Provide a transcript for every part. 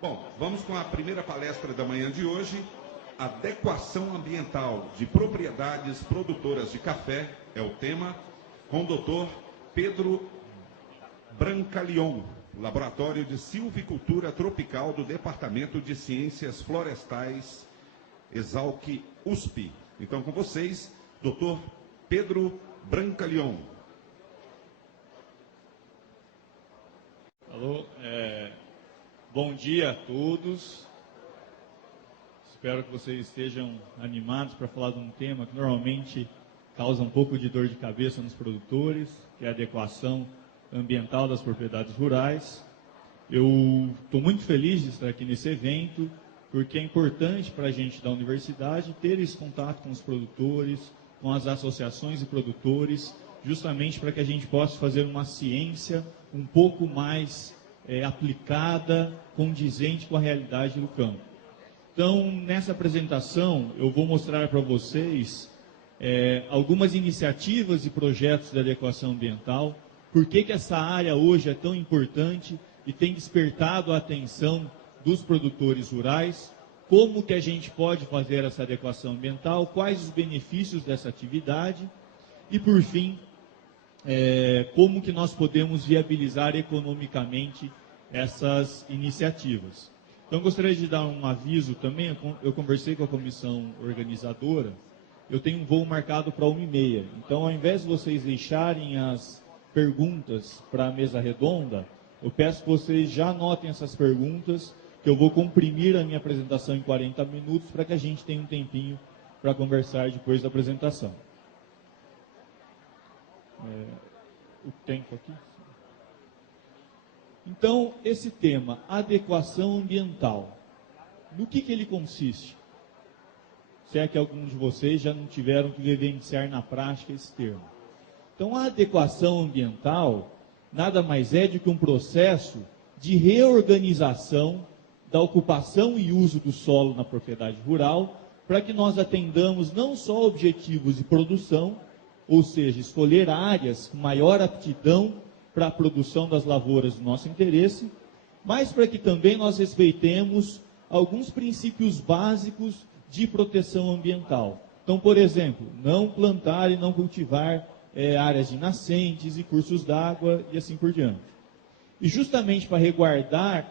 Bom, vamos com a primeira palestra da manhã de hoje. Adequação ambiental de propriedades produtoras de café é o tema, com o Dr. Pedro Brancaleon, Laboratório de Silvicultura Tropical do Departamento de Ciências Florestais, Exalc USP. Então, com vocês, Dr. Pedro Brancaleon. Alô, bom dia a todos. Espero que vocês estejam animados para falar de um tema que normalmente causa um pouco de dor de cabeça nos produtores, que é a adequação ambiental das propriedades rurais. Eu estou muito feliz de estar aqui nesse evento, porque é importante para a gente da universidade ter esse contato com os produtores, com as associações de produtores, justamente para que a gente possa fazer uma ciência um pouco mais aplicada, condizente com a realidade do campo. Então, nessa apresentação, eu vou mostrar para vocês algumas iniciativas e projetos de adequação ambiental, por que essa área hoje é tão importante e tem despertado a atenção dos produtores rurais, como que a gente pode fazer essa adequação ambiental, quais os benefícios dessa atividade e, por fim, como que nós podemos viabilizar economicamente essas iniciativas. Então, gostaria de dar um aviso também. Eu conversei com a comissão organizadora, eu tenho um voo marcado para 1h30. Então, ao invés de vocês deixarem as perguntas para a mesa redonda, eu peço que vocês já anotem essas perguntas, que eu vou comprimir a minha apresentação em 40 minutos para que a gente tenha um tempinho para conversar depois da apresentação. O tempo aqui. Então, esse tema, adequação ambiental, no que ele consiste? Se é que alguns de vocês já não tiveram que vivenciar na prática esse termo. Então, a adequação ambiental nada mais é do que um processo de reorganização da ocupação e uso do solo na propriedade rural, para que nós atendamos não só objetivos de produção, ou seja, escolher áreas com maior aptidão para a produção das lavouras do nosso interesse, mas para que também nós respeitemos alguns princípios básicos de proteção ambiental. Então, por exemplo, não plantar e não cultivar áreas de nascentes e cursos d'água e assim por diante. E justamente para resguardar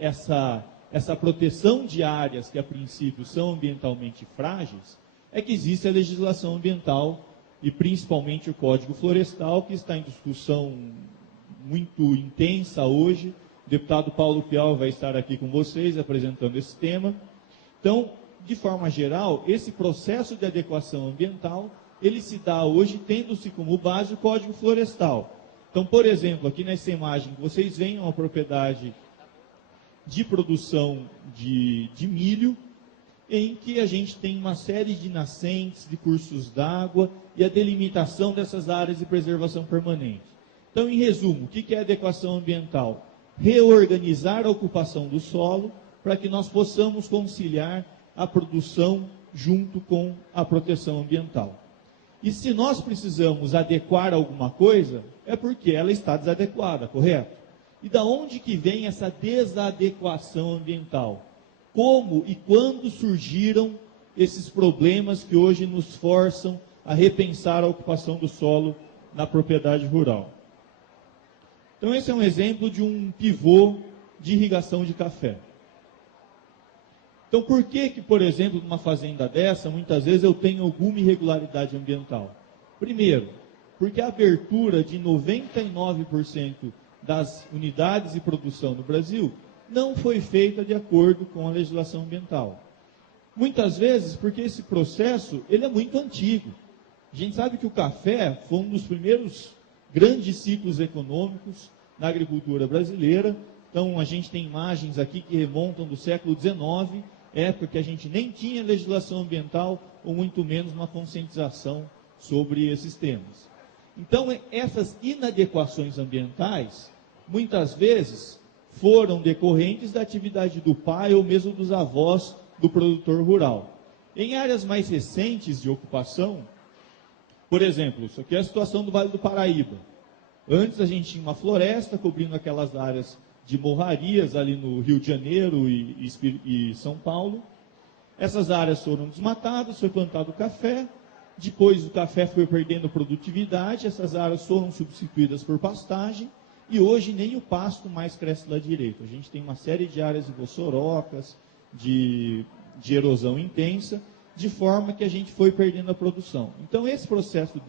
essa proteção de áreas que a princípio são ambientalmente frágeis, é que existe a legislação ambiental e principalmente o Código Florestal, que está em discussão muito intensa hoje. O deputado Paulo Piau vai estar aqui com vocês apresentando esse tema. Então, de forma geral, esse processo de adequação ambiental, ele se dá hoje tendo-se como base o Código Florestal. Então, por exemplo, aqui nessa imagem, vocês veem uma propriedade de produção de milho, em que a gente tem uma série de nascentes, de cursos d'água e a delimitação dessas áreas de preservação permanente. Então, em resumo, o que é adequação ambiental? Reorganizar a ocupação do solo para que nós possamos conciliar a produção junto com a proteção ambiental. E se nós precisamos adequar alguma coisa, é porque ela está desadequada, correto? E da onde que vem essa desadequação ambiental? Como e quando surgiram esses problemas que hoje nos forçam a repensar a ocupação do solo na propriedade rural? Então, esse é um exemplo de um pivô de irrigação de café. Então, por que, por exemplo, numa fazenda dessa, muitas vezes eu tenho alguma irregularidade ambiental? Primeiro, porque a abertura de 99% das unidades de produção no Brasil não foi feita de acordo com a legislação ambiental. Muitas vezes porque esse processo ele é muito antigo. A gente sabe que o café foi um dos primeiros grandes ciclos econômicos na agricultura brasileira. Então, a gente tem imagens aqui que remontam do século XIX, época que a gente nem tinha legislação ambiental, ou muito menos uma conscientização sobre esses temas. Então, essas inadequações ambientais, muitas vezes, foram decorrentes da atividade do pai ou mesmo dos avós do produtor rural. Em áreas mais recentes de ocupação, por exemplo, isso aqui é a situação do Vale do Paraíba. Antes a gente tinha uma floresta cobrindo aquelas áreas de morrarias ali no Rio de Janeiro e São Paulo. Essas áreas foram desmatadas, foi plantado café, depois o café foi perdendo produtividade, essas áreas foram substituídas por pastagem, e hoje nem o pasto mais cresce lá direito. A gente tem uma série de áreas de bossorocas, de erosão intensa, de forma que a gente foi perdendo a produção. Então esse processo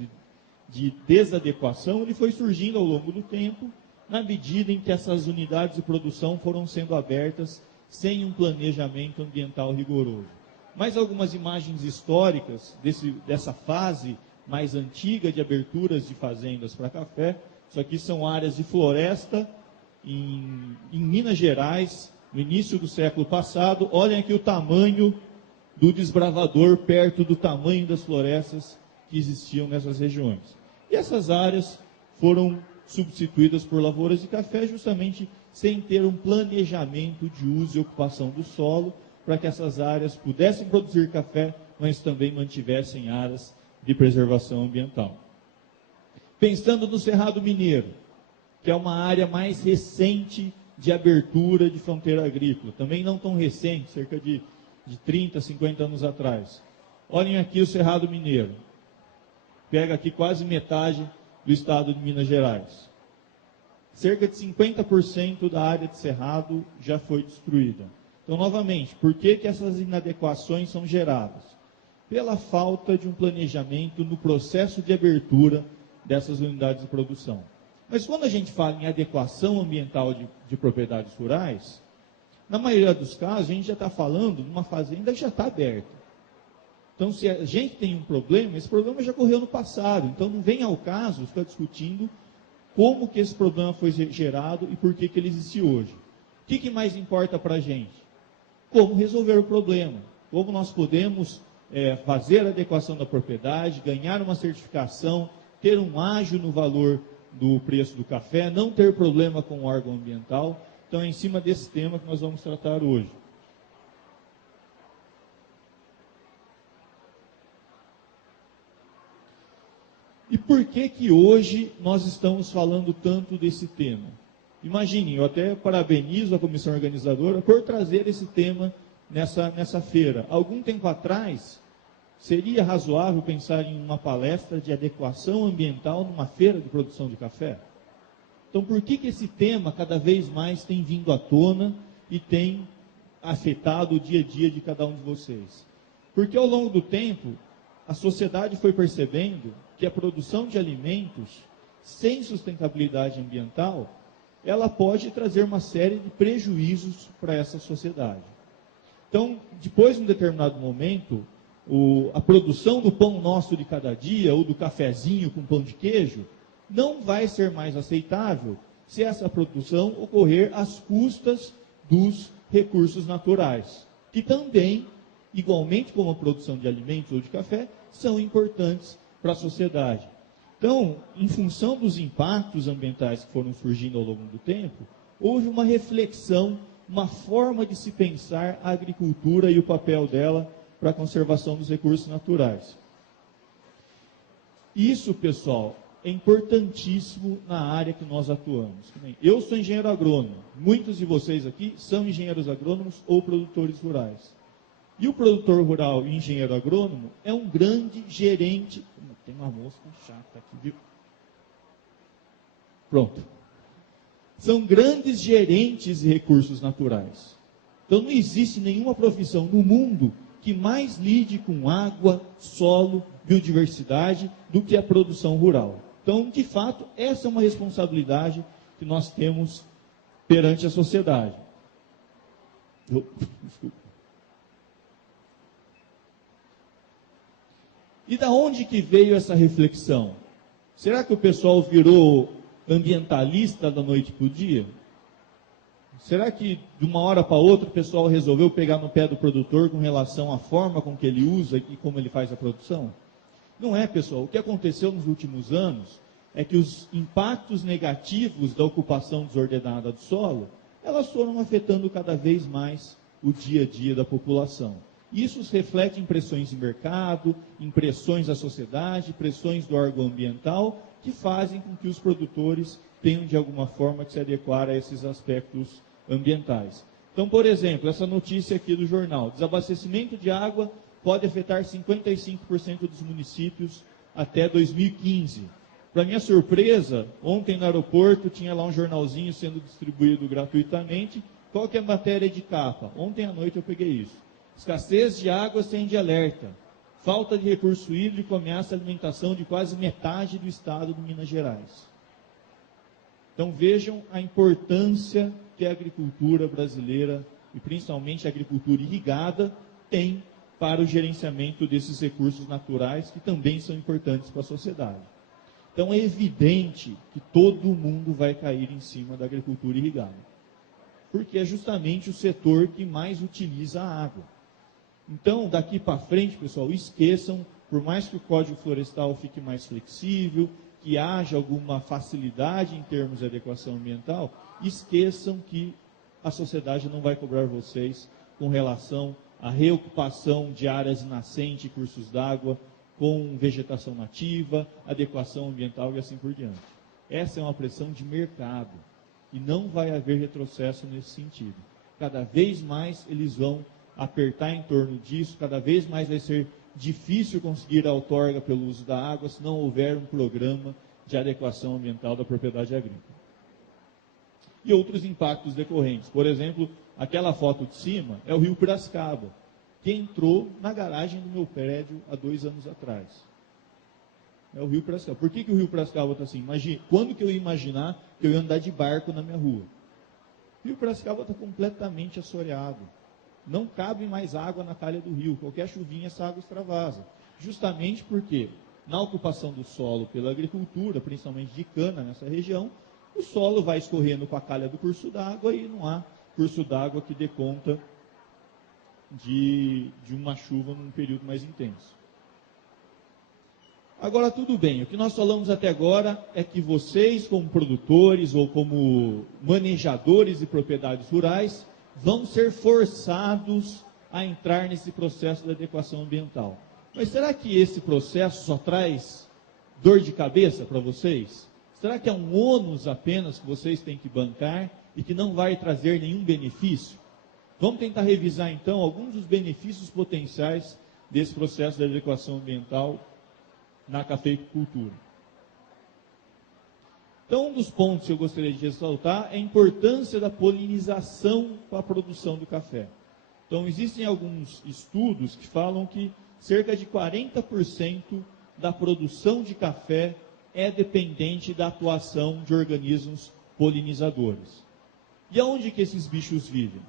de desadequação ele foi surgindo ao longo do tempo, na medida em que essas unidades de produção foram sendo abertas sem um planejamento ambiental rigoroso. Mais algumas imagens históricas dessa fase mais antiga de aberturas de fazendas para café. Isso aqui são áreas de floresta em Minas Gerais, no início do século passado. Olhem aqui o tamanho do desbravador perto do tamanho das florestas que existiam nessas regiões. E essas áreas foram substituídas por lavouras de café justamente sem ter um planejamento de uso e ocupação do solo, para que essas áreas pudessem produzir café, mas também mantivessem áreas de preservação ambiental. Pensando no Cerrado Mineiro, que é uma área mais recente de abertura de fronteira agrícola, também não tão recente, cerca de 30, 50 anos atrás. Olhem aqui o Cerrado Mineiro. Pega aqui quase metade do estado de Minas Gerais. Cerca de 50% da área de cerrado já foi destruída. Então, novamente, por que essas inadequações são geradas? Pela falta de um planejamento no processo de abertura dessas unidades de produção. Mas quando a gente fala em adequação ambiental de propriedades rurais, na maioria dos casos, a gente já está falando de uma fazenda que já está aberta. Então, se a gente tem um problema, esse problema já ocorreu no passado. Então, não vem ao caso ficar discutindo como que esse problema foi gerado e por que ele existe hoje. O que mais importa para a gente? Como resolver o problema. Como nós podemos fazer a adequação da propriedade, ganhar uma certificação, ter um ágio no valor do preço do café, não ter problema com o órgão ambiental. Então, é em cima desse tema que nós vamos tratar hoje. E por que hoje nós estamos falando tanto desse tema? Imaginem, eu até parabenizo a comissão organizadora por trazer esse tema nessa feira. Algum tempo atrás, seria razoável pensar em uma palestra de adequação ambiental numa feira de produção de café? Então, por que esse tema cada vez mais tem vindo à tona e tem afetado o dia a dia de cada um de vocês? Porque ao longo do tempo, a sociedade foi percebendo que a produção de alimentos sem sustentabilidade ambiental, ela pode trazer uma série de prejuízos para essa sociedade. Então, depois de um determinado momento, a produção do pão nosso de cada dia, ou do cafezinho com pão de queijo, não vai ser mais aceitável se essa produção ocorrer às custas dos recursos naturais, que também, igualmente como a produção de alimentos ou de café, são importantes para a sociedade. Então, em função dos impactos ambientais que foram surgindo ao longo do tempo, houve uma reflexão, uma forma de se pensar a agricultura e o papel dela para a conservação dos recursos naturais. Isso, pessoal, é importantíssimo na área que nós atuamos. Eu sou engenheiro agrônomo, muitos de vocês aqui são engenheiros agrônomos ou produtores rurais. E o produtor rural e engenheiro agrônomo é um grande gerente. Tem uma mosca chata aqui, viu? Pronto. São grandes gerentes de recursos naturais. Então não existe nenhuma profissão no mundo que mais lide com água, solo, biodiversidade do que a produção rural. Então, de fato, essa é uma responsabilidade que nós temos perante a sociedade. Desculpa. E da onde que veio essa reflexão? Será que o pessoal virou ambientalista da noite para o dia? Será que de uma hora para outra o pessoal resolveu pegar no pé do produtor com relação à forma com que ele usa e como ele faz a produção? Não é, pessoal. O que aconteceu nos últimos anos é que os impactos negativos da ocupação desordenada do solo, elas foram afetando cada vez mais o dia a dia da população. Isso se reflete em pressões de mercado, em pressões da sociedade, pressões do órgão ambiental, que fazem com que os produtores tenham, de alguma forma, que se adequar a esses aspectos ambientais. Então, por exemplo, essa notícia aqui do jornal: desabastecimento de água pode afetar 55% dos municípios até 2015. Para minha surpresa, ontem no aeroporto tinha lá um jornalzinho sendo distribuído gratuitamente. Qual que é a matéria de capa? Ontem à noite eu peguei isso. Escassez de água acende alerta. Falta de recurso hídrico ameaça a alimentação de quase metade do estado de Minas Gerais. Então vejam a importância que a agricultura brasileira, e principalmente a agricultura irrigada, tem para o gerenciamento desses recursos naturais, que também são importantes para a sociedade. Então é evidente que todo mundo vai cair em cima da agricultura irrigada, porque é justamente o setor que mais utiliza a água. Então, daqui para frente, pessoal, esqueçam, por mais que o Código Florestal fique mais flexível, que haja alguma facilidade em termos de adequação ambiental, esqueçam que a sociedade não vai cobrar vocês com relação à reocupação de áreas nascentes e cursos d'água, com vegetação nativa, adequação ambiental e assim por diante. Essa é uma pressão de mercado e não vai haver retrocesso nesse sentido. Cada vez mais eles vão apertar em torno disso, cada vez mais vai ser difícil conseguir a outorga pelo uso da água se não houver um programa de adequação ambiental da propriedade agrícola. E outros impactos decorrentes. Por exemplo, aquela foto de cima é o rio Piracicaba, que entrou na garagem do meu prédio há 2 anos atrás. É o rio Piracicaba. Por que o rio Piracicaba está assim? Imagina, quando que eu ia imaginar que eu ia andar de barco na minha rua? O rio Piracicaba está completamente assoreado. Não cabe mais água na calha do rio. Qualquer chuvinha, essa água extravasa. Justamente porque, na ocupação do solo pela agricultura, principalmente de cana nessa região, o solo vai escorrendo com a calha do curso d'água e não há curso d'água que dê conta de uma chuva num período mais intenso. Agora, tudo bem. O que nós falamos até agora é que vocês, como produtores ou como manejadores de propriedades rurais, vão ser forçados a entrar nesse processo de adequação ambiental. Mas será que esse processo só traz dor de cabeça para vocês? Será que é um ônus apenas que vocês têm que bancar e que não vai trazer nenhum benefício? Vamos tentar revisar então alguns dos benefícios potenciais desse processo de adequação ambiental na cafeicultura. Então, um dos pontos que eu gostaria de ressaltar é a importância da polinização para a produção do café. Então, existem alguns estudos que falam que cerca de 40% da produção de café é dependente da atuação de organismos polinizadores. E aonde que esses bichos vivem?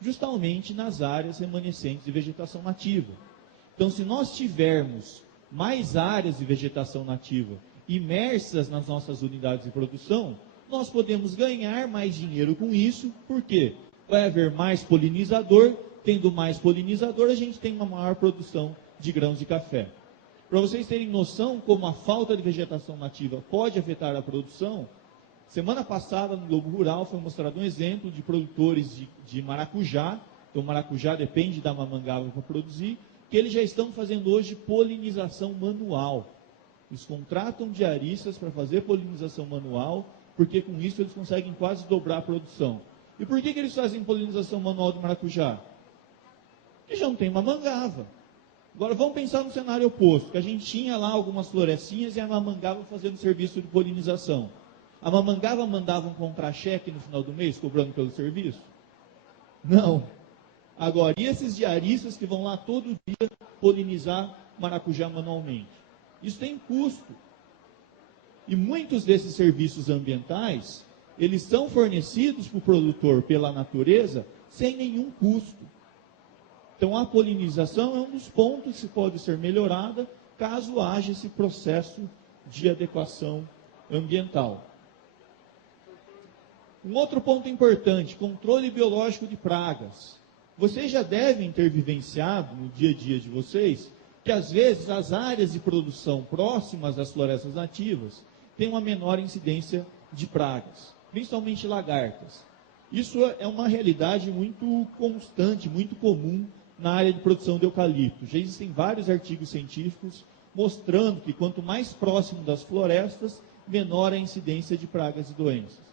Justamente nas áreas remanescentes de vegetação nativa. Então, se nós tivermos mais áreas de vegetação nativa imersas nas nossas unidades de produção, nós podemos ganhar mais dinheiro com isso, porque vai haver mais polinizador, tendo mais polinizador, a gente tem uma maior produção de grãos de café. Para vocês terem noção como a falta de vegetação nativa pode afetar a produção, semana passada no Globo Rural foi mostrado um exemplo de produtores de maracujá, então o maracujá depende da mamangava para produzir, que eles já estão fazendo hoje polinização manual. Eles contratam diaristas para fazer polinização manual, porque com isso eles conseguem quase dobrar a produção. E por que eles fazem polinização manual de maracujá? Porque já não tem mamangava. Agora vamos pensar no cenário oposto, que a gente tinha lá algumas florestinhas e a mamangava fazendo serviço de polinização. A mamangava mandava um contra-cheque no final do mês, cobrando pelo serviço? Não. Agora, e esses diaristas que vão lá todo dia polinizar maracujá manualmente? Isso tem custo. E muitos desses serviços ambientais, eles são fornecidos para o produtor pela natureza sem nenhum custo. Então, a polinização é um dos pontos que pode ser melhorada caso haja esse processo de adequação ambiental. Um outro ponto importante, controle biológico de pragas. Vocês já devem ter vivenciado no dia a dia de vocês que às vezes as áreas de produção próximas das florestas nativas têm uma menor incidência de pragas, principalmente lagartas. Isso é uma realidade muito constante, muito comum na área de produção de eucalipto. Já existem vários artigos científicos mostrando que quanto mais próximo das florestas, menor a incidência de pragas e doenças.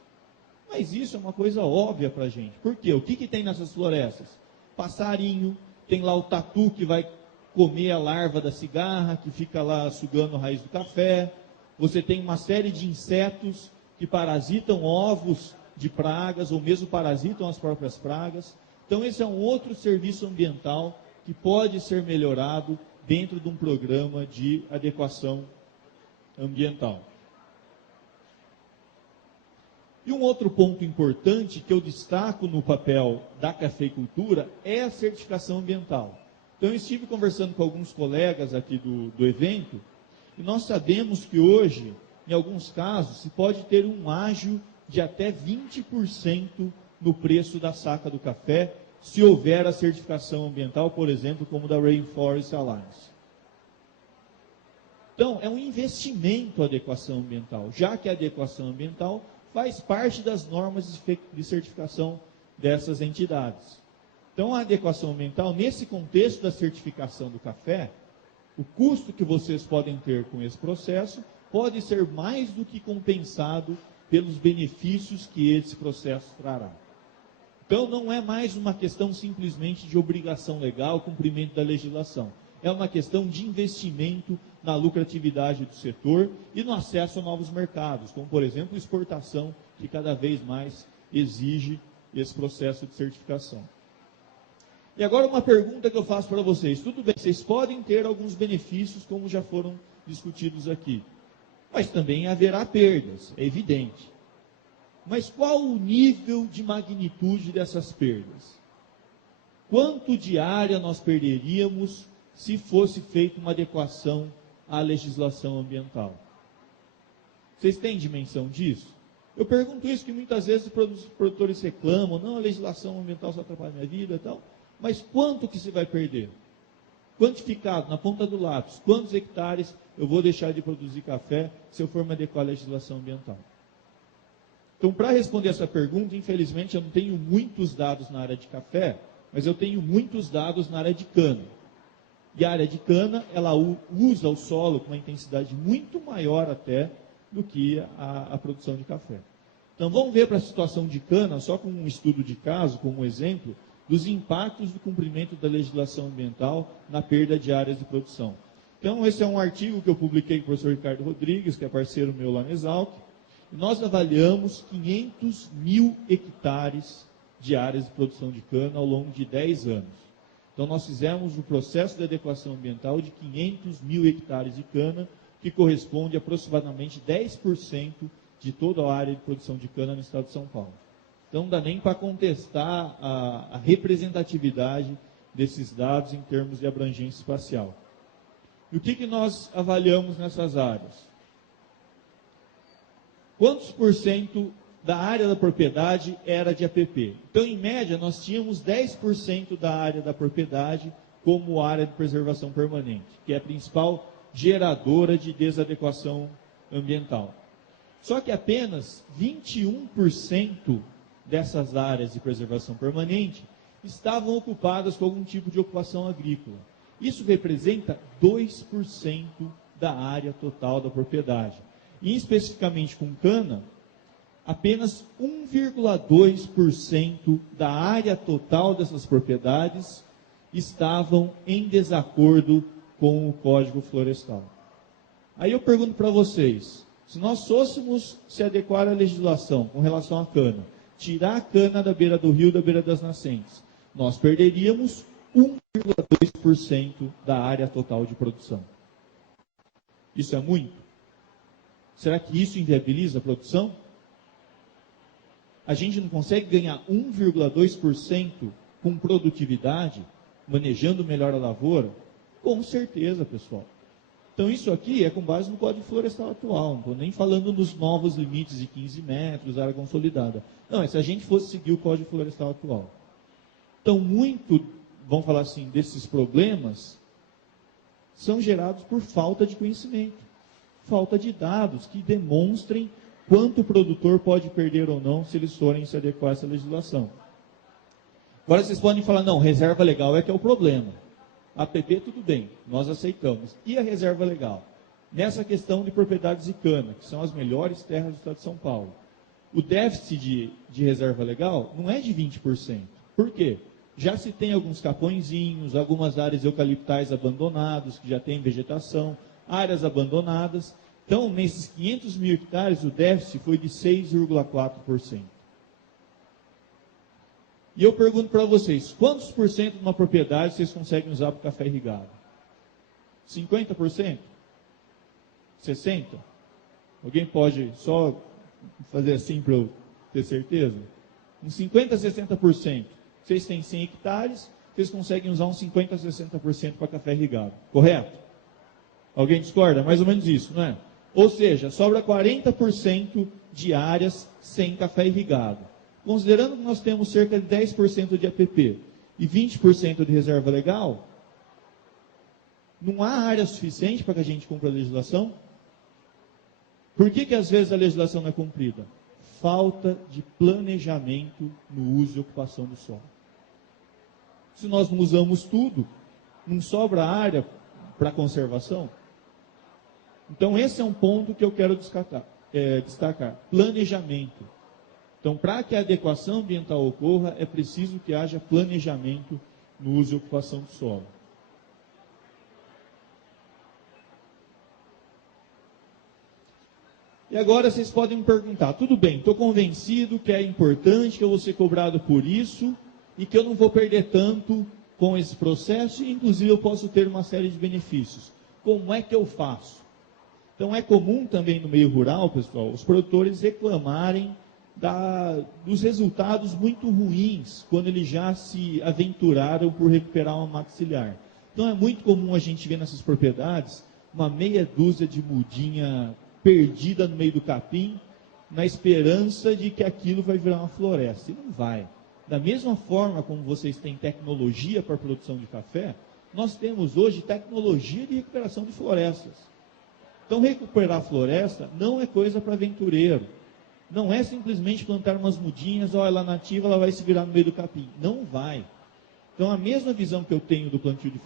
Mas isso é uma coisa óbvia para a gente. Por quê? O que tem nessas florestas? Passarinho, tem lá o tatu que vai comer a larva da cigarra, que fica lá sugando a raiz do café. Você tem uma série de insetos que parasitam ovos de pragas, ou mesmo parasitam as próprias pragas. Então esse é um outro serviço ambiental que pode ser melhorado dentro de um programa de adequação ambiental. E um outro ponto importante que eu destaco no papel da cafeicultura é a certificação ambiental. Então eu estive conversando com alguns colegas aqui do evento, e nós sabemos que hoje, em alguns casos, se pode ter um ágio de até 20% no preço da saca do café, se houver a certificação ambiental, por exemplo, como da Rainforest Alliance. Então, é um investimento a adequação ambiental, já que a adequação ambiental faz parte das normas de certificação dessas entidades. Então, a adequação ambiental, nesse contexto da certificação do café, o custo que vocês podem ter com esse processo pode ser mais do que compensado pelos benefícios que esse processo trará. Então, não é mais uma questão simplesmente de obrigação legal, cumprimento da legislação. É uma questão de investimento na lucratividade do setor e no acesso a novos mercados, como, por exemplo, exportação, que cada vez mais exige esse processo de certificação. E agora uma pergunta que eu faço para vocês. Tudo bem, vocês podem ter alguns benefícios, como já foram discutidos aqui, mas também haverá perdas, é evidente. Mas qual o nível de magnitude dessas perdas? Quanto de área nós perderíamos se fosse feita uma adequação à legislação ambiental? Vocês têm dimensão disso? Eu pergunto isso que muitas vezes os produtores reclamam, não, a legislação ambiental só atrapalha a minha vida e tal, mas quanto que se vai perder? Quantificado, na ponta do lápis, quantos hectares eu vou deixar de produzir café se eu for me adequar à legislação ambiental? Então, para responder essa pergunta, infelizmente eu não tenho muitos dados na área de café, mas eu tenho muitos dados na área de cana. E a área de cana, ela usa o solo com uma intensidade muito maior até do que a produção de café. Então vamos ver para a situação de cana, só com um estudo de caso, como exemplo, dos impactos do cumprimento da legislação ambiental na perda de áreas de produção. Então esse é um artigo que eu publiquei com o professor Ricardo Rodrigues, que é parceiro meu lá na Exalc, e nós avaliamos 500 mil hectares de áreas de produção de cana ao longo de 10 anos. Então, nós fizemos o processo de adequação ambiental de 500 mil hectares de cana, que corresponde a aproximadamente 10% de toda a área de produção de cana no estado de São Paulo. Então, não dá nem para contestar a representatividade desses dados em termos de abrangência espacial. E o que nós avaliamos nessas áreas? Quantos por cento da área da propriedade era de APP? Então, em média, nós tínhamos 10% da área da propriedade como área de preservação permanente, que é a principal geradora de desadequação ambiental. Só que apenas 21% dessas áreas de preservação permanente estavam ocupadas com algum tipo de ocupação agrícola. Isso representa 2% da área total da propriedade. E especificamente com cana, apenas 1,2% da área total dessas propriedades estavam em desacordo com o Código Florestal. Aí eu pergunto para vocês, se nós fôssemos se adequar à legislação com relação à cana, tirar a cana da beira do rio, da beira das nascentes, nós perderíamos 1,2% da área total de produção. Isso é muito? Será que isso inviabiliza a produção? A gente não consegue ganhar 1,2% com produtividade, manejando melhor a lavoura? Com certeza, pessoal. Então isso aqui é com base no Código Florestal atual, não estou nem falando dos novos limites de 15 metros, área consolidada. Não, é se a gente fosse seguir o Código Florestal atual. Então muito, vamos falar assim, desses problemas são gerados por falta de conhecimento, falta de dados que demonstrem quanto o produtor pode perder ou não se eles forem se adequar a essa legislação. Agora vocês podem falar, não, reserva legal é que é o problema. APP tudo bem, nós aceitamos. E a reserva legal? nessa questão de propriedades de cana, que são as melhores terras do estado de São Paulo. O déficit de reserva legal não é de 20%. Por quê? Já se tem alguns capõezinhos, algumas áreas eucaliptais abandonadas, que já tem vegetação, áreas abandonadas. Então, nesses 500 mil hectares, o déficit foi de 6,4%. E eu pergunto para vocês, quantos por cento de uma propriedade vocês conseguem usar para café irrigado? 50%? 60%? Alguém pode só fazer assim para eu ter certeza? Uns 50% a 60%. Vocês têm 100 hectares, vocês conseguem usar uns 50% a 60% para café irrigado. Correto? Alguém discorda? Mais ou menos isso, não é? Ou seja, sobra 40% de áreas sem café irrigado. Considerando que nós temos cerca de 10% de APP e 20% de reserva legal, não há área suficiente para que a gente cumpra a legislação? Por que às vezes a legislação não é cumprida? Falta de planejamento no uso e ocupação do solo. Se nós não usamos tudo, não sobra área para conservação? Então, esse é um ponto que eu quero destacar. Planejamento. Então, para que a adequação ambiental ocorra, é preciso que haja planejamento no uso e ocupação do solo. E agora vocês podem me perguntar, tudo bem, estou convencido que é importante, que eu vou ser cobrado por isso, e que eu não vou perder tanto com esse processo, e inclusive eu posso ter uma série de benefícios. Como é que eu faço? Então é comum também no meio rural, pessoal, os produtores reclamarem dos resultados muito ruins, quando eles já se aventuraram por recuperar uma mata ciliar. Então é muito comum a gente ver nessas propriedades uma meia dúzia de mudinha perdida no meio do capim, na esperança de que aquilo vai virar uma floresta. E não vai. Da mesma forma como vocês têm tecnologia para a produção de café, nós temos hoje tecnologia de recuperação de florestas. Então, recuperar a floresta não é coisa para aventureiro. Não é simplesmente plantar umas mudinhas, ela nativa, ela vai se virar no meio do capim. Não vai. Então, a mesma visão que eu tenho do plantio de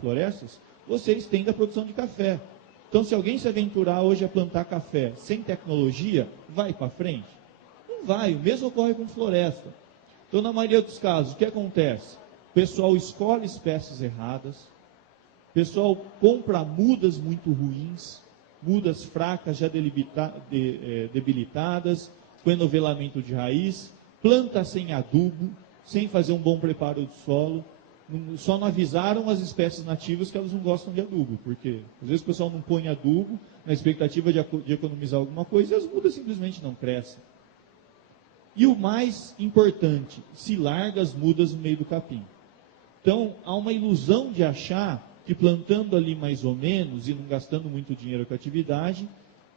florestas, vocês têm da produção de café. Então, se alguém se aventurar hoje a plantar café sem tecnologia, vai para frente? Não vai. O mesmo ocorre com floresta. Então, na maioria dos casos, o que acontece? O pessoal escolhe espécies erradas, o pessoal compra mudas muito ruins, mudas fracas, já debilitadas, com enovelamento de raiz, planta sem adubo, sem fazer um bom preparo do solo. Só não avisaram as espécies nativas que elas não gostam de adubo, porque às vezes o pessoal não põe adubo na expectativa de economizar alguma coisa e as mudas simplesmente não crescem. E o mais importante, se larga as mudas no meio do capim. Então, há uma ilusão de achar que plantando ali mais ou menos e não gastando muito dinheiro com a atividade,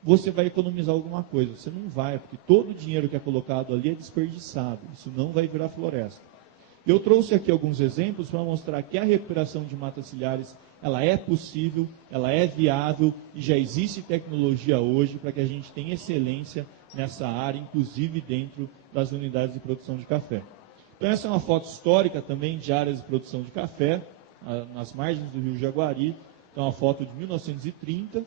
você vai economizar alguma coisa. Você não vai, porque todo o dinheiro que é colocado ali é desperdiçado. Isso não vai virar floresta. Eu trouxe aqui alguns exemplos para mostrar que a recuperação de matas ciliares, ela é possível, ela é viável e já existe tecnologia hoje para que a gente tenha excelência nessa área, inclusive dentro das unidades de produção de café. Então essa é uma foto histórica também de áreas de produção de café, nas margens do rio Jaguari. Então uma foto de 1930.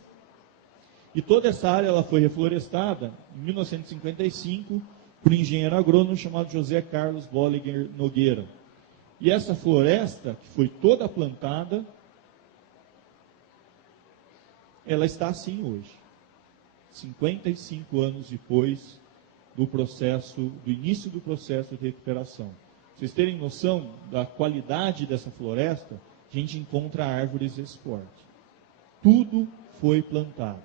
E toda essa área ela foi reflorestada em 1955 por um engenheiro agrônomo chamado José Carlos Bolliger Nogueira. E essa floresta, que foi toda plantada, ela está assim hoje. 55 anos depois do início do processo de recuperação. Pra vocês terem noção da qualidade dessa floresta, a gente encontra árvores desse porte. Tudo foi plantado.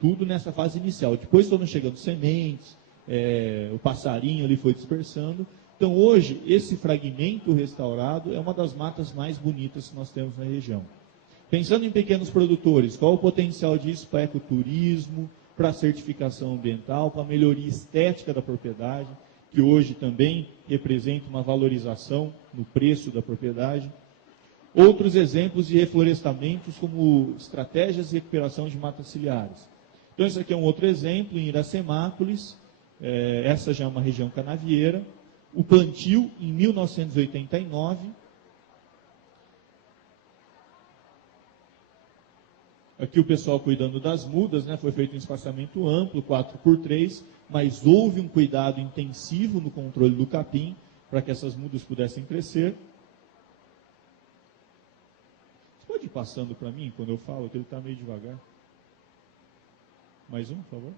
Tudo nessa fase inicial. Depois foram chegando sementes, o passarinho ali foi dispersando. Então hoje, esse fragmento restaurado é uma das matas mais bonitas que nós temos na região. Pensando em pequenos produtores, qual o potencial disso para ecoturismo, para certificação ambiental, para a melhoria estética da propriedade, que hoje também representa uma valorização no preço da propriedade. Outros exemplos de reflorestamentos como estratégias de recuperação de matas ciliares. Então esse aqui é um outro exemplo em Iracemápolis, essa já é uma região canavieira, o plantio em 1989, Aqui o pessoal cuidando das mudas, né? Foi feito um espaçamento amplo, 4x3, mas houve um cuidado intensivo no controle do capim para que essas mudas pudessem crescer. Você pode ir passando para mim quando eu falo, que ele está meio devagar. Mais um, por favor.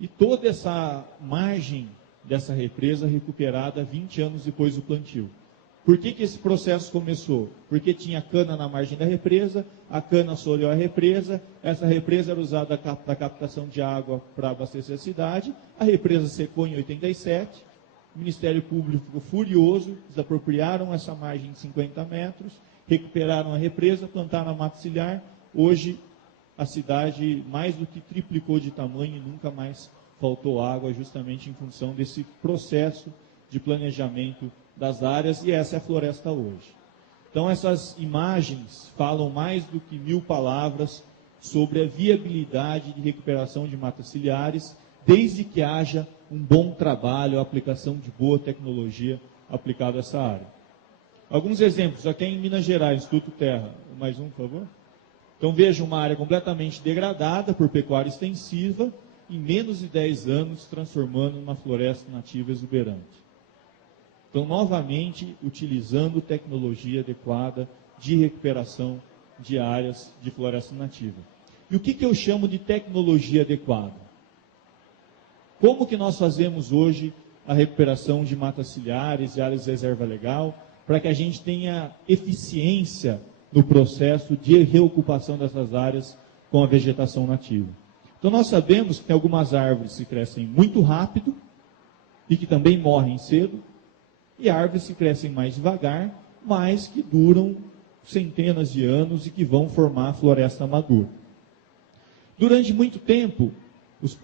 E toda essa margem dessa represa recuperada 20 anos depois do plantio. Por que esse processo começou? Porque tinha cana na margem da represa, a cana assoreou a represa, essa represa era usada para captação de água para abastecer a cidade, a represa secou em 87, o Ministério Público ficou furioso, desapropriaram essa margem de 50 metros, recuperaram a represa, plantaram a mata ciliar, hoje a cidade mais do que triplicou de tamanho e nunca mais faltou água, justamente em função desse processo de planejamento das áreas, e essa é a floresta hoje. Então essas imagens falam mais do que 1000 palavras sobre a viabilidade de recuperação de matas ciliares, desde que haja um bom trabalho, a aplicação de boa tecnologia aplicada a essa área. Alguns exemplos, aqui em Minas Gerais, Instituto Terra. Mais um, por favor. Então veja uma área completamente degradada por pecuária extensiva, em menos de 10 anos, transformando numa floresta nativa exuberante. Então, novamente, utilizando tecnologia adequada de recuperação de áreas de floresta nativa. E o que eu chamo de tecnologia adequada? Como que nós fazemos hoje a recuperação de matas ciliares e áreas de reserva legal, para que a gente tenha eficiência no processo de reocupação dessas áreas com a vegetação nativa? Então, nós sabemos que tem algumas árvores que crescem muito rápido e que também morrem cedo, e árvores que crescem mais devagar, mas que duram centenas de anos e que vão formar floresta madura. Durante muito tempo,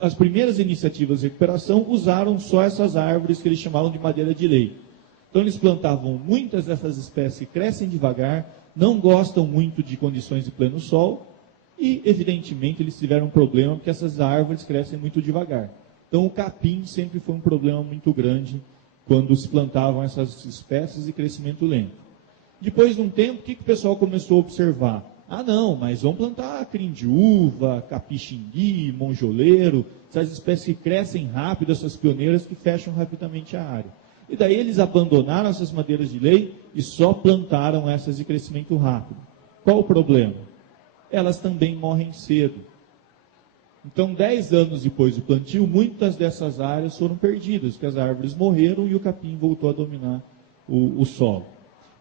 as primeiras iniciativas de recuperação usaram só essas árvores que eles chamavam de madeira de lei. Então eles plantavam muitas dessas espécies que crescem devagar, não gostam muito de condições de pleno sol, e evidentemente eles tiveram um problema porque essas árvores crescem muito devagar. Então o capim sempre foi um problema muito grande quando se plantavam essas espécies de crescimento lento. Depois de um tempo, o que o pessoal começou a observar? Ah, não, mas vamos plantar crim de uva, capixingui, monjoleiro, essas espécies que crescem rápido, essas pioneiras que fecham rapidamente a área. E daí eles abandonaram essas madeiras de lei e só plantaram essas de crescimento rápido. Qual o problema? Elas também morrem cedo. Então, 10 anos depois do plantio, muitas dessas áreas foram perdidas, porque as árvores morreram e o capim voltou a dominar o solo.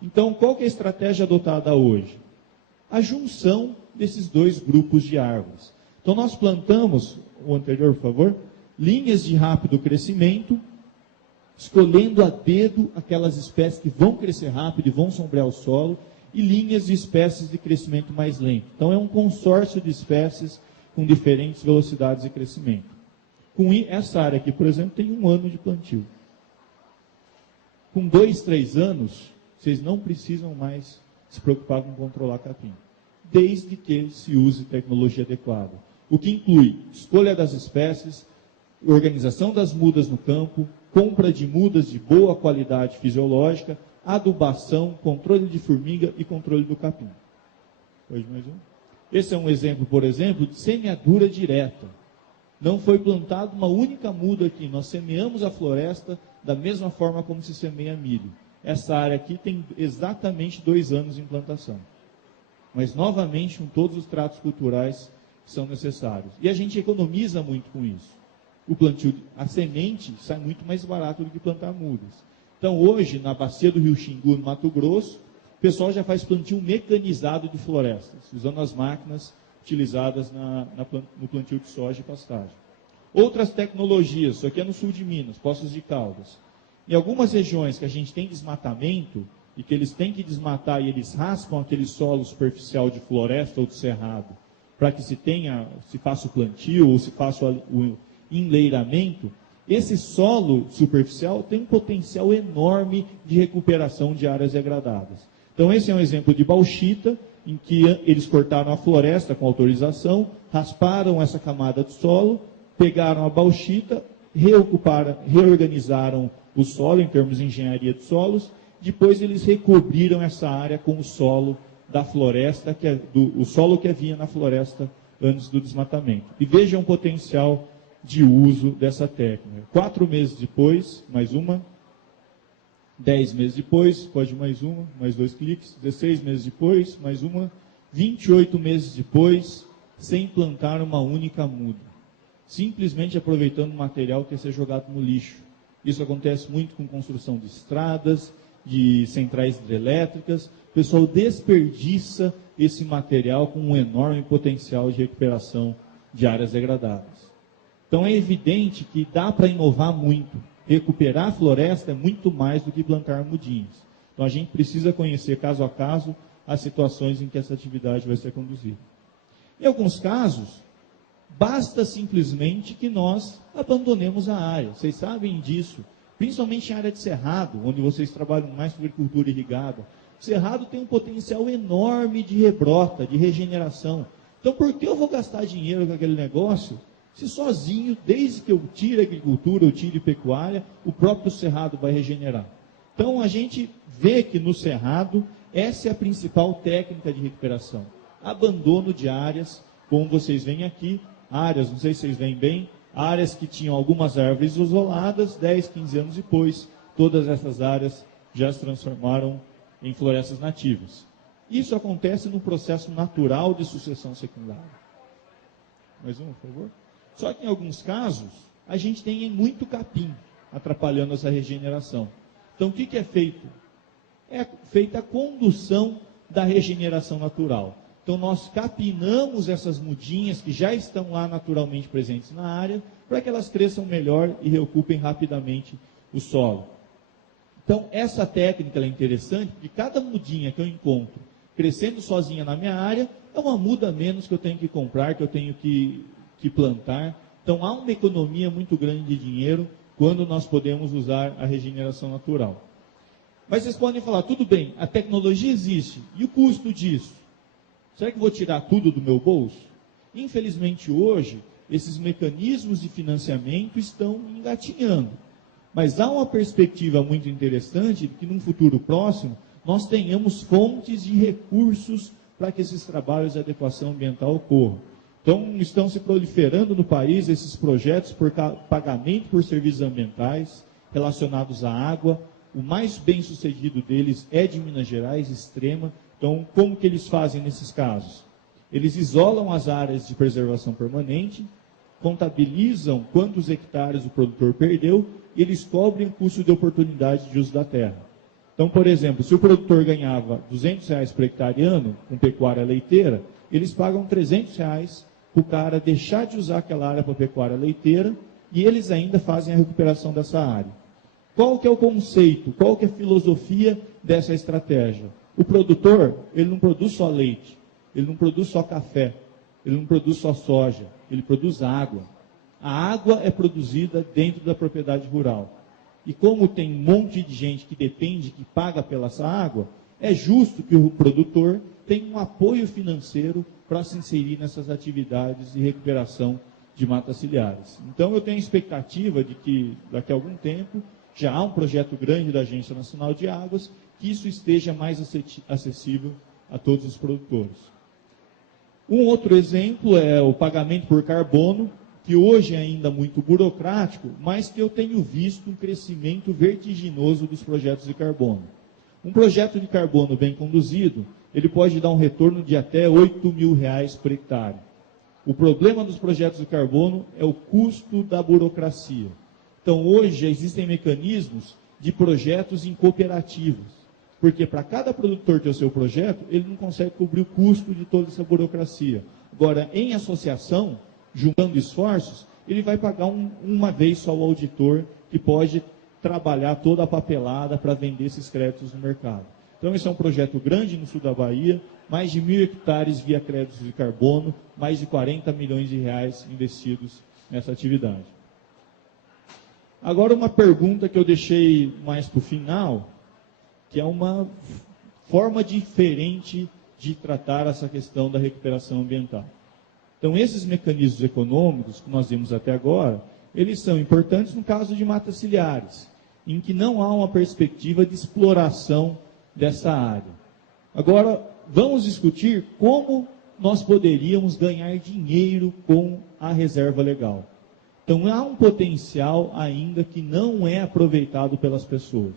Então, qual que é a estratégia adotada hoje? A junção desses dois grupos de árvores. Então, nós plantamos, o anterior, por favor, linhas de rápido crescimento, escolhendo a dedo aquelas espécies que vão crescer rápido e vão sombrear o solo, e linhas de espécies de crescimento mais lento. Então, é um consórcio de espécies com diferentes velocidades de crescimento. Com essa área aqui, por exemplo, tem 1 ano de plantio. Com 2, 3 anos, vocês não precisam mais se preocupar com controlar capim, desde que se use tecnologia adequada. O que inclui escolha das espécies, organização das mudas no campo, compra de mudas de boa qualidade fisiológica, adubação, controle de formiga e controle do capim. Hoje mais um. Esse é um exemplo, por exemplo, de semeadura direta. Não foi plantada uma única muda aqui. Nós semeamos a floresta da mesma forma como se semeia milho. Essa área aqui tem exatamente 2 anos de implantação. Mas, novamente, com todos os tratos culturais que são necessários. E a gente economiza muito com isso. O plantio, a semente sai muito mais barato do que plantar mudas. Então, hoje, na bacia do Rio Xingu, no Mato Grosso, o pessoal já faz plantio mecanizado de florestas, usando as máquinas utilizadas no plantio de soja e pastagem. Outras tecnologias, isso aqui é no sul de Minas, Poços de Caldas. Em algumas regiões que a gente tem desmatamento, e que eles têm que desmatar e eles raspam aquele solo superficial de floresta ou de cerrado, para que se faça o plantio ou se faça o enleiramento, esse solo superficial tem um potencial enorme de recuperação de áreas degradadas. Então, esse é um exemplo de bauxita, em que eles cortaram a floresta com autorização, rasparam essa camada de solo, pegaram a bauxita, reorganizaram o solo em termos de engenharia de solos, depois eles recobriram essa área com o solo da floresta, o solo que havia na floresta antes do desmatamento. E vejam o potencial de uso dessa técnica. 4 meses depois, mais uma. 10 meses depois, pode mais uma, mais 2 cliques. 16 meses depois, mais uma. 28 meses depois, sem plantar uma única muda. Simplesmente aproveitando o material que ia ser jogado no lixo. Isso acontece muito com construção de estradas, de centrais hidrelétricas. O pessoal desperdiça esse material com um enorme potencial de recuperação de áreas degradadas. Então é evidente que dá para inovar muito. Recuperar a floresta é muito mais do que plantar mudinhas. Então a gente precisa conhecer caso a caso as situações em que essa atividade vai ser conduzida. Em alguns casos, basta simplesmente que nós abandonemos a área. Vocês sabem disso, principalmente em área de cerrado, onde vocês trabalham mais com agricultura irrigada. O cerrado tem um potencial enorme de rebrota, de regeneração. Então por que eu vou gastar dinheiro com aquele negócio se sozinho, desde que eu tire agricultura, eu tire pecuária, o próprio cerrado vai regenerar? Então a gente vê que no cerrado, essa é a principal técnica de recuperação. Abandono de áreas, como vocês veem aqui, áreas, não sei se vocês veem bem, áreas que tinham algumas árvores isoladas, 10, 15 anos depois, todas essas áreas já se transformaram em florestas nativas. Isso acontece no processo natural de sucessão secundária. Mais um, por favor. Só que em alguns casos, a gente tem muito capim atrapalhando essa regeneração. Então o que é feito? É feita a condução da regeneração natural. Então nós capinamos essas mudinhas que já estão lá naturalmente presentes na área, para que elas cresçam melhor e reocupem rapidamente o solo. Então essa técnica é interessante, porque cada mudinha que eu encontro crescendo sozinha na minha área, é uma muda a menos que eu tenho que comprar, que eu tenho que plantar. Então há uma economia muito grande de dinheiro quando nós podemos usar a regeneração natural. Mas vocês podem falar, tudo bem, a tecnologia existe, e o custo disso? Será que eu vou tirar tudo do meu bolso? Infelizmente hoje, esses mecanismos de financiamento estão engatinhando. Mas há uma perspectiva muito interessante de que num futuro próximo, nós tenhamos fontes de recursos para que esses trabalhos de adequação ambiental ocorram. Então, estão se proliferando no país esses projetos por pagamento por serviços ambientais relacionados à água. O mais bem sucedido deles é de Minas Gerais, Extrema. Então, como que eles fazem nesses casos? Eles isolam as áreas de preservação permanente, contabilizam quantos hectares o produtor perdeu e eles cobrem o custo de oportunidade de uso da terra. Então, por exemplo, se o produtor ganhava R$200 por hectare ano com pecuária leiteira, eles pagam R$300 para o cara deixar de usar aquela área para pecuária leiteira e eles ainda fazem a recuperação dessa área. Qual que é o conceito? Qual que é a filosofia dessa estratégia? O produtor, ele não produz só leite, ele não produz só café, ele não produz só soja, ele produz água. A água é produzida dentro da propriedade rural. E como tem um monte de gente que depende, que paga pela essa água, é justo que o produtor tenha um apoio financeiro para se inserir nessas atividades de recuperação de matas ciliares. Então eu tenho a expectativa de que daqui a algum tempo já há um projeto grande da Agência Nacional de Águas, que isso esteja mais acessível a todos os produtores. Um outro exemplo é o pagamento por carbono, que hoje é ainda muito burocrático, mas que eu tenho visto um crescimento vertiginoso dos projetos de carbono. Um projeto de carbono bem conduzido, ele pode dar um retorno de até R$8.000 por hectare. O problema dos projetos de carbono é o custo da burocracia. Então, hoje, existem mecanismos de projetos em cooperativas, porque para cada produtor ter o seu projeto, ele não consegue cobrir o custo de toda essa burocracia. Agora, em associação, juntando esforços, ele vai pagar uma vez só o auditor, que pode trabalhar toda a papelada para vender esses créditos no mercado. Então, esse é um projeto grande no sul da Bahia, mais de 1.000 hectares via créditos de carbono, mais de R$40 milhões investidos nessa atividade. Agora, uma pergunta que eu deixei mais para o final, que é uma forma diferente de tratar essa questão da recuperação ambiental. Então, esses mecanismos econômicos que nós vimos até agora, eles são importantes no caso de matas ciliares, em que não há uma perspectiva de exploração dessa área. Agora, vamos discutir como nós poderíamos ganhar dinheiro com a reserva legal. Então, há um potencial ainda que não é aproveitado pelas pessoas.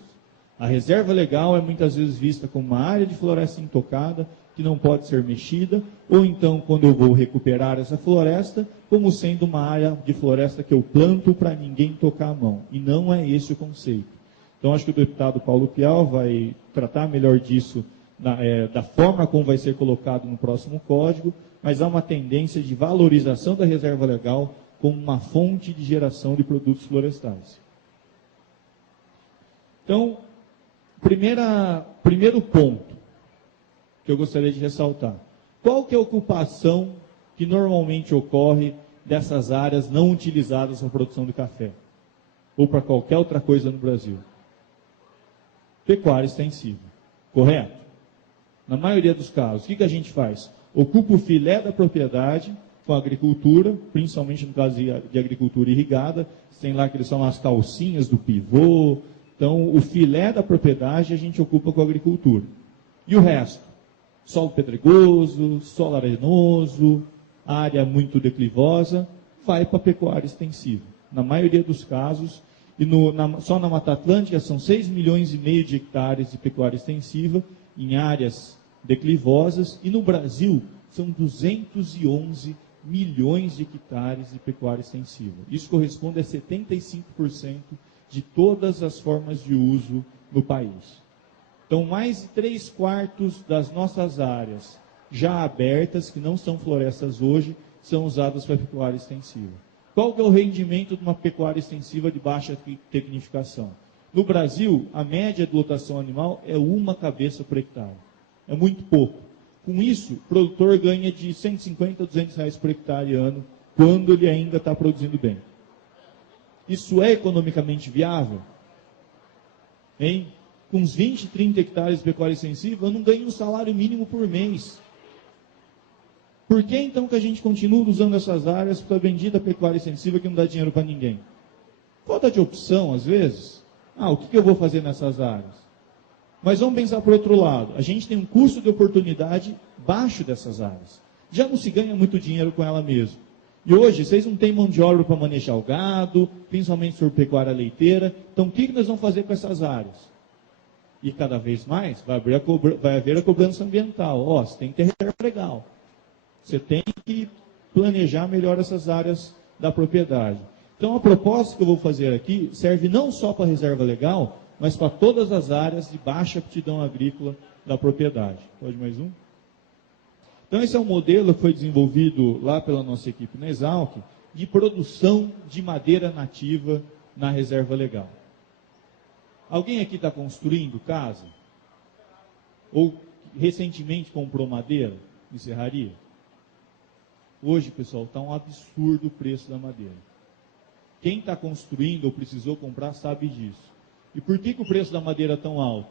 A reserva legal é muitas vezes vista como uma área de floresta intocada, que não pode ser mexida, ou então, quando eu vou recuperar essa floresta, como sendo uma área de floresta que eu planto para ninguém tocar a mão. E não é esse o conceito. Então, acho que o deputado Paulo Pial vai tratar melhor disso, da forma como vai ser colocado no próximo código, mas há uma tendência de valorização da reserva legal como uma fonte de geração de produtos florestais. Então, primeiro ponto que eu gostaria de ressaltar. Qual que é a ocupação que normalmente ocorre dessas áreas não utilizadas para a produção de café? Ou para qualquer outra coisa no Brasil? Pecuária extensiva. Correto? Na maioria dos casos, o que a gente faz? Ocupa o filé da propriedade com a agricultura, principalmente no caso de agricultura irrigada, tem lá que são as calcinhas do pivô. Então, o filé da propriedade a gente ocupa com a agricultura. E o resto? Solo pedregoso, solo arenoso, área muito declivosa, vai para a pecuária extensiva. Na maioria dos casos, e só na Mata Atlântica são 6,5 milhões de hectares de pecuária extensiva em áreas declivosas, e no Brasil são 211 milhões de hectares de pecuária extensiva. Isso corresponde a 75% de todas as formas de uso no país. Então, mais de 3/4 das nossas áreas já abertas, que não são florestas hoje, são usadas para pecuária extensiva. Qual que é o rendimento de uma pecuária extensiva de baixa tecnificação? No Brasil, a média de lotação animal é 1 cabeça por hectare. É muito pouco. Com isso, o produtor ganha de 150 a 200 reais por hectare ano, quando ele ainda está produzindo bem. Isso é economicamente viável? Hein? Com uns 20, 30 hectares de pecuária extensiva, eu não ganho um salário mínimo por mês. Por que então que a gente continua usando essas áreas para a bendita pecuária extensiva que não dá dinheiro para ninguém? Falta de opção, às vezes. O que eu vou fazer nessas áreas? Mas vamos pensar por outro lado. A gente tem um custo de oportunidade baixo dessas áreas. Já não se ganha muito dinheiro com ela mesmo. E hoje, vocês não têm mão de obra para manejar o gado, principalmente sobre pecuária leiteira. Então, o que nós vamos fazer com essas áreas? E cada vez mais vai haver a cobrança ambiental. Você tem que ter reserva legal. Você tem que planejar melhor essas áreas da propriedade. Então, a proposta que eu vou fazer aqui serve não só para a reserva legal, mas para todas as áreas de baixa aptidão agrícola da propriedade. Pode mais um? Então, esse é um modelo que foi desenvolvido lá pela nossa equipe na Exalc, de produção de madeira nativa na reserva legal. Alguém aqui está construindo casa? Ou recentemente comprou madeira em serraria? Hoje, pessoal, está um absurdo o preço da madeira. Quem está construindo ou precisou comprar sabe disso. E por que o preço da madeira é tão alto?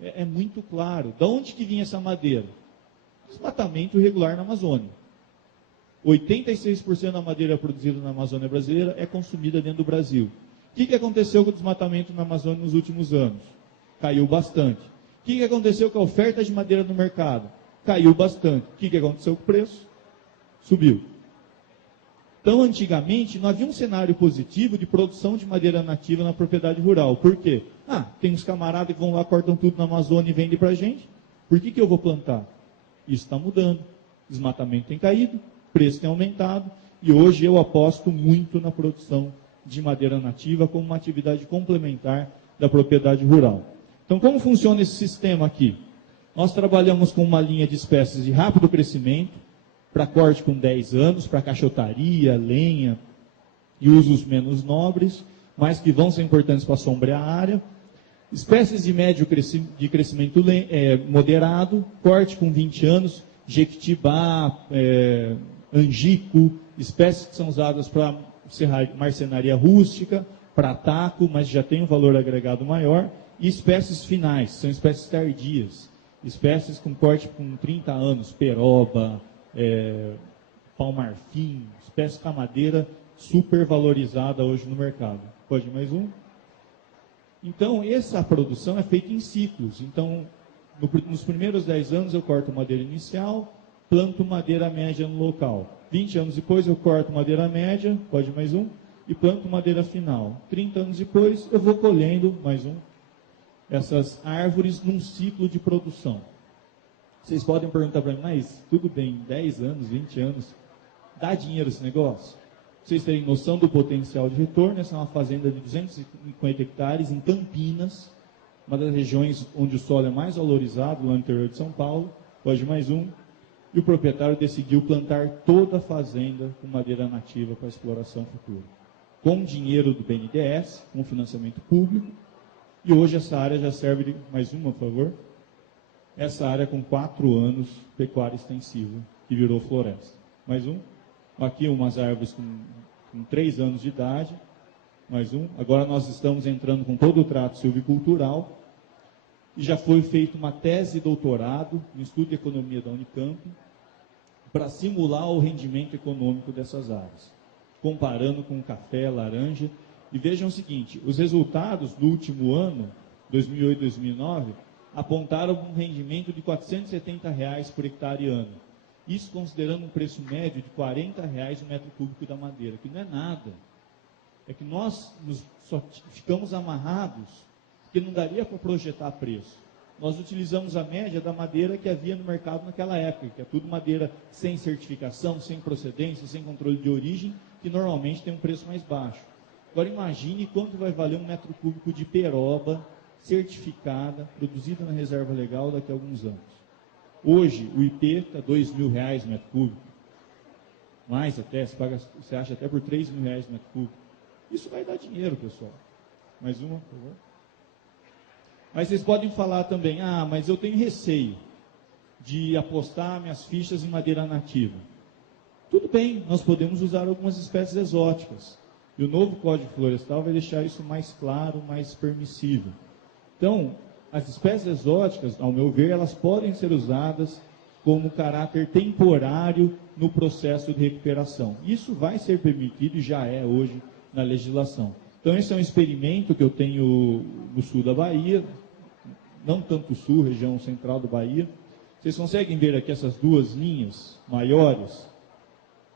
É muito claro. De onde que vinha essa madeira? Desmatamento irregular na Amazônia. 86% da madeira produzida na Amazônia brasileira é consumida dentro do Brasil. O que aconteceu com o desmatamento na Amazônia nos últimos anos? Caiu bastante. O que aconteceu com a oferta de madeira no mercado? Caiu bastante. O que aconteceu com o preço? Subiu. Então, antigamente, não havia um cenário positivo de produção de madeira nativa na propriedade rural. Por quê? Tem uns camaradas que vão lá, cortam tudo na Amazônia e vendem para a gente. Por que eu vou plantar? Isso está mudando. Desmatamento tem caído, preço tem aumentado, e hoje eu aposto muito na produção de madeira nativa como uma atividade complementar da propriedade rural. Então, como funciona esse sistema aqui? Nós trabalhamos com uma linha de espécies de rápido crescimento, para corte com 10 anos, para caixotaria, lenha e usos menos nobres, mas que vão ser importantes para sombrear a área. Espécies de médio crescimento moderado, corte com 20 anos, jequitibá, angico, espécies que são usadas para marcenaria rústica, para taco, mas já tem um valor agregado maior, e espécies finais, são espécies tardias, espécies com corte com 30 anos, peroba, pau-marfim, espécie camadeira super valorizada hoje no mercado. Pode mais um? Então, essa produção é feita em ciclos. Então, Nos primeiros 10 anos eu corto madeira inicial, planto madeira média no local. 20 anos depois eu corto madeira média, pode mais um, e planto madeira final. 30 anos depois eu vou colhendo, mais um, essas árvores num ciclo de produção. Vocês podem perguntar para mim, mas tudo bem, 10 anos, 20 anos, dá dinheiro esse negócio? Vocês terem noção do potencial de retorno, essa é uma fazenda de 250 hectares em Campinas, uma das regiões onde o solo é mais valorizado, lá no interior de São Paulo, pode mais um, e o proprietário decidiu plantar toda a fazenda com madeira nativa para exploração futura. Com dinheiro do BNDES, com financiamento público, e hoje essa área já serve de, mais uma, por favor, essa área com 4 anos, pecuária extensiva, que virou floresta. Mais um, aqui umas árvores com 3 anos de idade, mais um, agora nós estamos entrando com todo o trato silvicultural, e já foi feita uma tese de doutorado no estudo de economia da Unicamp para simular o rendimento econômico dessas áreas, comparando com café, laranja. E vejam o seguinte, os resultados do último ano, 2008 2009, apontaram um rendimento de R$ 470 por hectare ano. Isso considerando um preço médio de R$ 40 o metro cúbico da madeira, que não é nada. É que nós só ficamos amarrados que não daria para projetar preço. Nós utilizamos a média da madeira que havia no mercado naquela época, que é tudo madeira sem certificação, sem procedência, sem controle de origem, que normalmente tem um preço mais baixo. Agora imagine quanto vai valer um metro cúbico de peroba certificada, produzida na reserva legal daqui a alguns anos. Hoje o IP está R$ 2.000 metro cúbico, mais até, você acha até por R$ 3.000 metro cúbico. Isso vai dar dinheiro, pessoal. Mais uma, por favor. Mas vocês podem falar também, mas eu tenho receio de apostar minhas fichas em madeira nativa. Tudo bem, nós podemos usar algumas espécies exóticas. E o novo Código Florestal vai deixar isso mais claro, mais permissível. Então, as espécies exóticas, ao meu ver, elas podem ser usadas como caráter temporário no processo de recuperação. Isso vai ser permitido e já é hoje na legislação. Então, esse é um experimento que eu tenho no sul da Bahia, não tanto sul, região central da Bahia. Vocês conseguem ver aqui essas duas linhas maiores?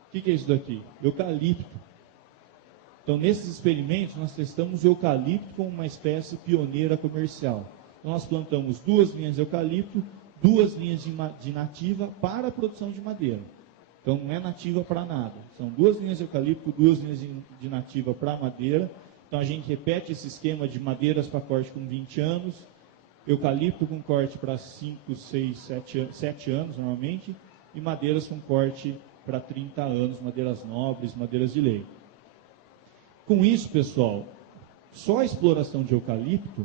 O que é isso daqui? Eucalipto. Então, nesses experimentos, nós testamos o eucalipto como uma espécie pioneira comercial. Então, nós plantamos 2 linhas de eucalipto, 2 linhas de nativa para a produção de madeira. Então, não é nativa para nada. São 2 linhas de eucalipto, 2 linhas de nativa para madeira. Então, a gente repete esse esquema de madeiras para corte com 20 anos, eucalipto com corte para 5, 6, 7 anos, normalmente, e madeiras com corte para 30 anos, madeiras nobres, madeiras de lei. Com isso, pessoal, só a exploração de eucalipto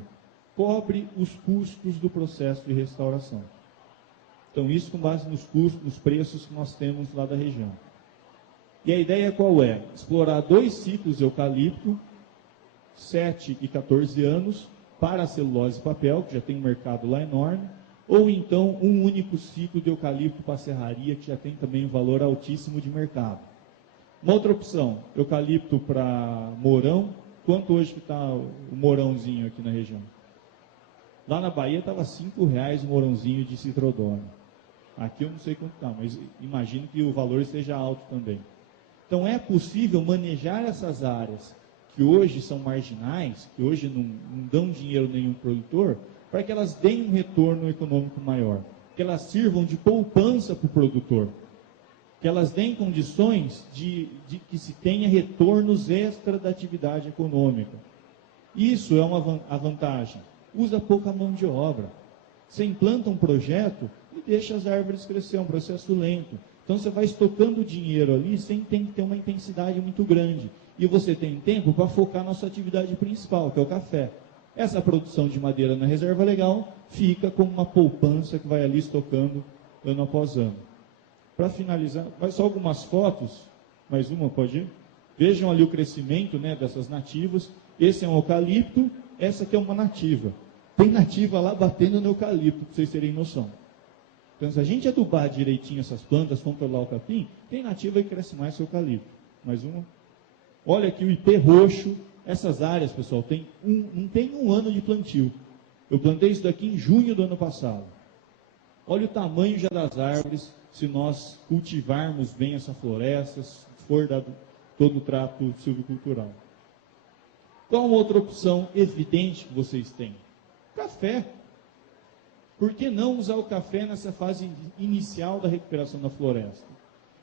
cobre os custos do processo de restauração. Então, isso com base nos custos, nos preços que nós temos lá da região. E a ideia qual é? Explorar 2 ciclos de eucalipto, 7 e 14 anos, para a celulose e papel, que já tem um mercado lá enorme, ou então um único ciclo de eucalipto para serraria, que já tem também um valor altíssimo de mercado. Uma outra opção, eucalipto para morão. Quanto hoje que está o morãozinho aqui na região? Lá na Bahia estava R$ 5,00 o morãozinho de citrodônio. Aqui eu não sei quanto está, mas imagino que o valor esteja alto também. Então é possível manejar essas áreas que hoje são marginais, que hoje não dão dinheiro a nenhum produtor, para que elas deem um retorno econômico maior, que elas sirvam de poupança para o produtor, que elas deem condições de que se tenha retornos extra da atividade econômica. Isso é a vantagem. Usa pouca mão de obra. Você implanta um projeto e deixa as árvores crescer, é um processo lento. Então você vai estocando dinheiro ali sem ter que ter uma intensidade muito grande. E você tem tempo para focar na sua atividade principal, que é o café. Essa produção de madeira na reserva legal fica como uma poupança que vai ali estocando ano após ano. Para finalizar, mais só algumas fotos, mais uma pode ir? Vejam ali o crescimento, né, dessas nativas. Esse é um eucalipto, essa aqui é uma nativa. Tem nativa lá batendo no eucalipto, para vocês terem noção. Então, se a gente adubar direitinho essas plantas, controlar o capim, tem nativa que cresce mais que o eucalipto. Mais uma. Olha aqui o IP roxo. Essas áreas, pessoal, não tem um ano de plantio. Eu plantei isso daqui em junho do ano passado. Olha o tamanho já das árvores, se nós cultivarmos bem essa floresta, se for dado todo o trato silvicultural. Qual uma outra opção evidente que vocês têm? Café. Por que não usar o café nessa fase inicial da recuperação da floresta?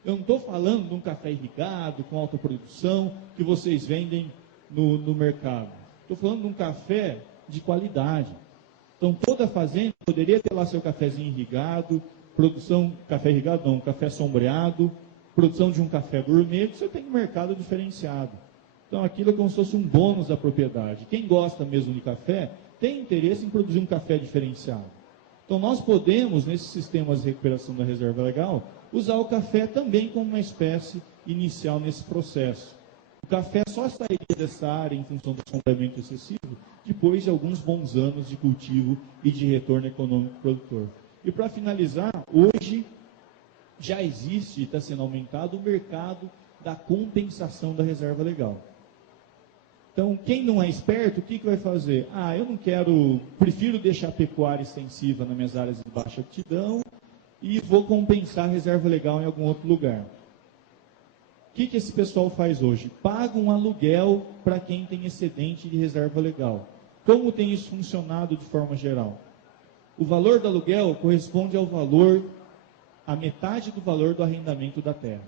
Eu não estou falando de um café irrigado, com alta produção, que vocês vendem no mercado. Estou falando de um café de qualidade. Então, toda fazenda poderia ter lá seu cafezinho irrigado, produção, café irrigado não, café sombreado, produção de um café gourmet, você tem um mercado diferenciado. Então, aquilo é como se fosse um bônus da propriedade. Quem gosta mesmo de café, tem interesse em produzir um café diferenciado. Então, nós podemos, nesses sistemas de recuperação da reserva legal, usar o café também como uma espécie inicial nesse processo. O café só sairia dessa área em função do sombreamento excessivo depois de alguns bons anos de cultivo e de retorno econômico produtor. E para finalizar, hoje já existe e está sendo aumentado o mercado da compensação da reserva legal. Então, quem não é esperto, o que vai fazer? Eu não quero, prefiro deixar a pecuária extensiva nas minhas áreas de baixa aptidão e vou compensar a reserva legal em algum outro lugar. O que esse pessoal faz hoje? Paga um aluguel para quem tem excedente de reserva legal. Como tem isso funcionado de forma geral? O valor do aluguel corresponde ao valor, a metade do valor do arrendamento da terra.